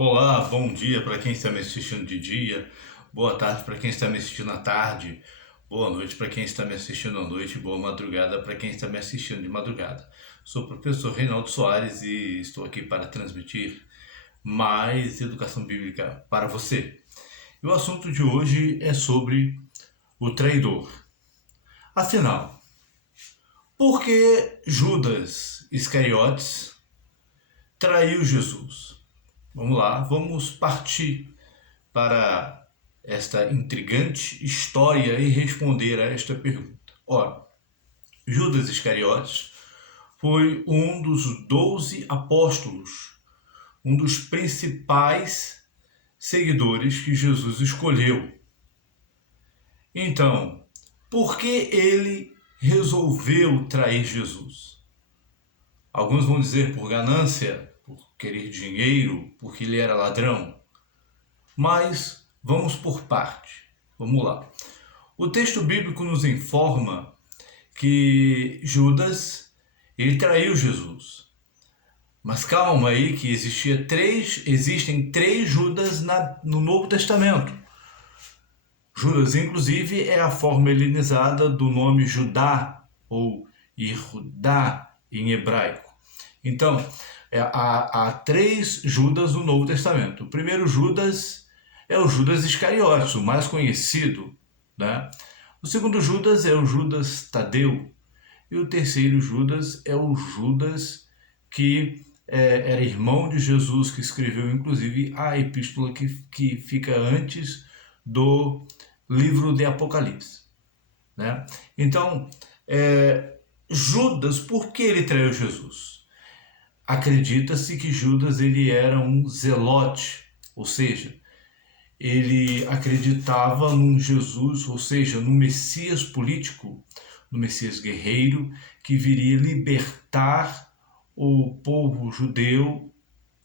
Olá, bom dia para quem está me assistindo de dia, boa tarde para quem está me assistindo à tarde, boa noite para quem está me assistindo à noite, boa madrugada para quem está me assistindo de madrugada. Sou o professor Reinaldo Soares e estou aqui para transmitir mais educação bíblica para você. E o assunto de hoje é sobre o traidor. Afinal, por que Judas Iscariotes traiu Jesus? Vamos lá, vamos partir para esta intrigante história e responder a esta pergunta. Ora, Judas Iscariotes foi um dos 12 apóstolos, um dos principais seguidores que Jesus escolheu. Então, por que ele resolveu trair Jesus? Alguns vão dizer por ganância, por querer dinheiro, porque ele era ladrão. Mas vamos por parte. Vamos lá. O texto bíblico nos informa que Judas ele traiu Jesus. Mas calma aí que existem três Judas no Novo Testamento. Judas, inclusive, é a forma helenizada do nome Judá ou Yehudá em hebraico. Então, há três Judas no Novo Testamento. O primeiro Judas é o Judas Iscariotes, o mais conhecido, né? O segundo Judas é o Judas Tadeu. E o terceiro Judas é o Judas que era irmão de Jesus, que escreveu inclusive a epístola que fica antes do livro de Apocalipse, né? Então, Judas, por que ele traiu Jesus? Acredita-se que Judas ele era um zelote, ou seja, ele acreditava num Jesus, ou seja, no Messias político, no Messias guerreiro, que viria libertar o povo judeu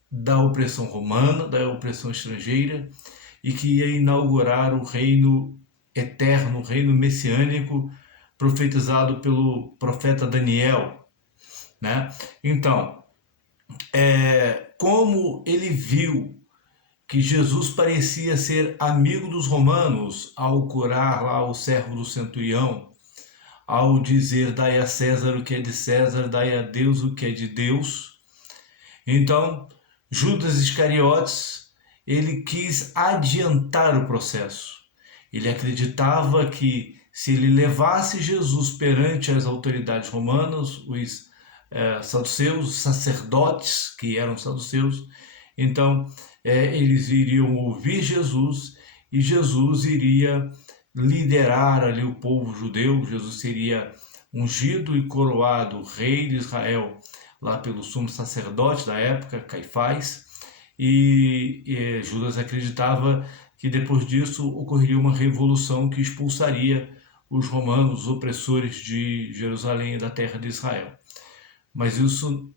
da opressão romana, da opressão estrangeira, e que ia inaugurar o reino eterno, o reino messiânico, profetizado pelo profeta Daniel, né? Então, como ele viu que Jesus parecia ser amigo dos romanos ao curar lá o servo do centurião, ao dizer dai a César o que é de César, dai a Deus o que é de Deus. Então, Judas Iscariotes, ele quis adiantar o processo. Ele acreditava que se ele levasse Jesus perante as autoridades romanas, os saduceus, os sacerdotes que eram saduceus, então eles iriam ouvir Jesus e Jesus iria liderar ali o povo judeu. Jesus seria ungido e coroado rei de Israel lá pelo sumo sacerdote da época, Caifás, e Judas acreditava que depois disso ocorreria uma revolução que expulsaria os romanos, os opressores de Jerusalém e da terra de Israel. Mas isso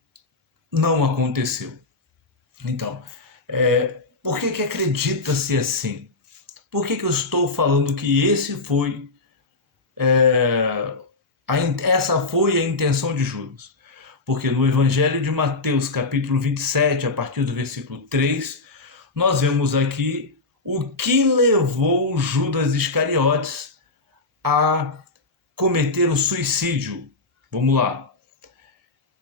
não aconteceu. Então, por que acredita-se assim? Por que eu estou falando que essa foi a intenção de Judas? Porque no Evangelho de Mateus, capítulo 27, a partir do versículo 3, nós vemos aqui o que levou Judas Iscariotes a cometer o suicídio. Vamos lá.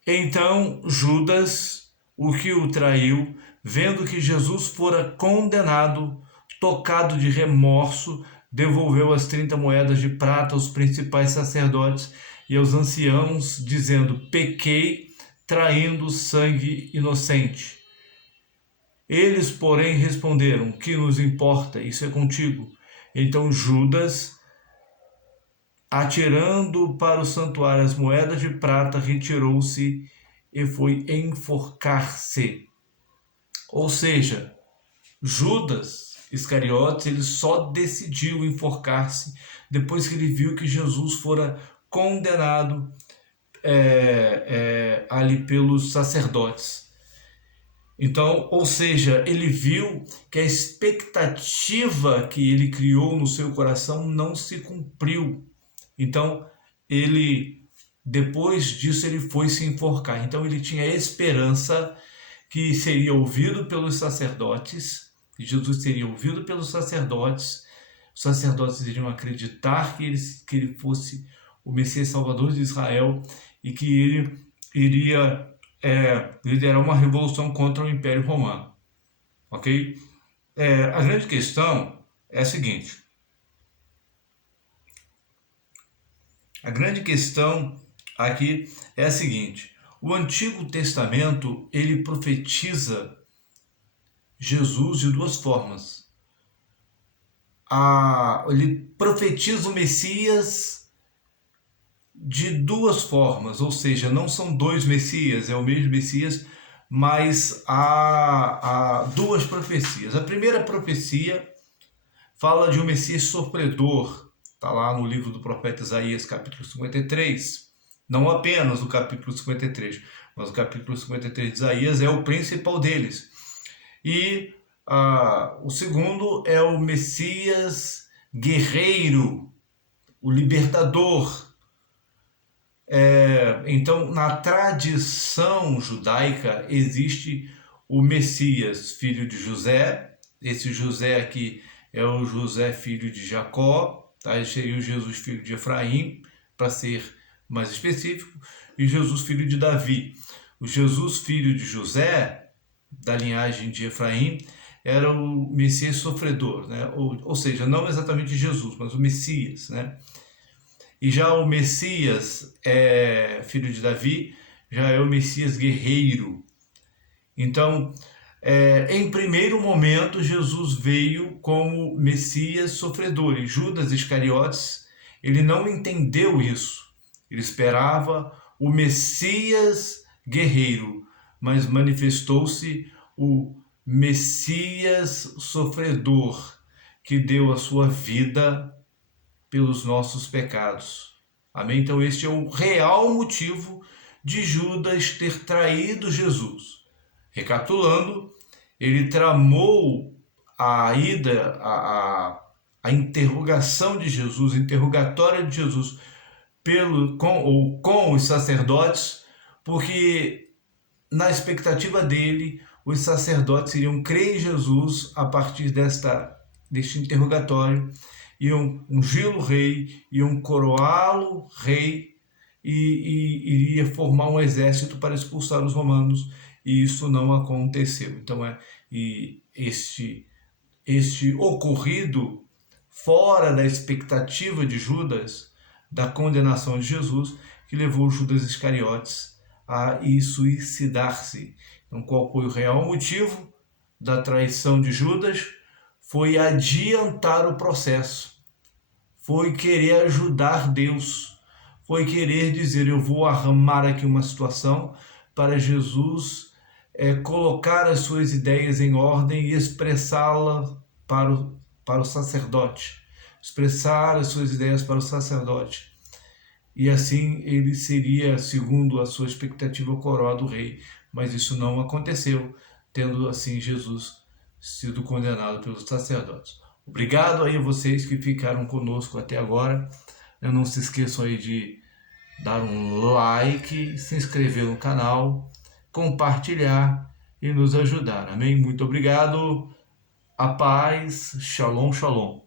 Então Judas, o que o traiu, vendo que Jesus fora condenado, tocado de remorso, devolveu as 30 moedas de prata aos principais sacerdotes e aos anciãos, dizendo: pequei, traindo sangue inocente. Eles, porém, responderam: que nos importa? Isso é contigo. Então Judas, atirando para o santuário as moedas de prata, retirou-se e foi enforcar-se. Ou seja, Judas Iscariotes, ele só decidiu enforcar-se depois que ele viu que Jesus fora condenado ali pelos sacerdotes. Então, ou seja, ele viu que a expectativa que ele criou no seu coração não se cumpriu. Então, depois disso, ele foi se enforcar. Então, ele tinha a esperança que seria ouvido pelos sacerdotes, que Jesus seria ouvido pelos sacerdotes, os sacerdotes iriam acreditar que ele fosse o Messias Salvador de Israel e que ele iria liderar uma revolução contra o Império Romano, ok? A grande questão é a seguinte: a grande questão aqui é a seguinte: o Antigo Testamento ele profetiza Jesus de duas formas. Ele profetiza o Messias de duas formas, ou seja, não são dois Messias, é o mesmo Messias, mas há duas profecias. A primeira profecia fala de um Messias sofredor, está lá no livro do profeta Isaías, capítulo 53, não apenas o capítulo 53, mas o capítulo 53 de Isaías é o principal deles. E o segundo é o Messias guerreiro, o libertador. Então, na tradição judaica, existe o Messias, filho de José. Esse José aqui é o José, filho de Jacó, tá? Esse seria o Jesus, filho de Efraim, para ser mais específico, e Jesus, filho de Davi. O Jesus, filho de José, da linhagem de Efraim, era o Messias sofredor, né? Ou seja, não exatamente Jesus, mas o Messias, né? E já o Messias, filho de Davi, já é o Messias guerreiro. Então, em primeiro momento, Jesus veio como Messias sofredor. E Judas Iscariotes, ele não entendeu isso. Ele esperava o Messias guerreiro, mas manifestou-se o Messias sofredor, que deu a sua vida pelos nossos pecados. Amém? Então este é o real motivo de Judas ter traído Jesus. Recapitulando, ele tramou a ida, a interrogação de Jesus, o interrogatório de Jesus com os sacerdotes, porque na expectativa dele, os sacerdotes iriam crer em Jesus a partir deste interrogatório, iam ungí-lo rei, iam coroá-lo rei e iria formar um exército para expulsar os romanos, e isso não aconteceu. Então este ocorrido fora da expectativa de Judas, da condenação de Jesus, que levou Judas Iscariotes a suicidar-se. Então, qual foi o real motivo da traição de Judas? Foi adiantar o processo, foi querer ajudar Deus, foi querer dizer: eu vou armar aqui uma situação para Jesus colocar as suas ideias em ordem e expressá-la para o sacerdote, expressar as suas ideias para o sacerdote. E assim ele seria, segundo a sua expectativa, coroado do rei. Mas isso não aconteceu, tendo assim Jesus sido condenado pelos sacerdotes. Obrigado aí a vocês que ficaram conosco até agora. Não se esqueçam aí de dar um like, se inscrever no canal, compartilhar e nos ajudar. Amém? Muito obrigado. A paz. Shalom, shalom.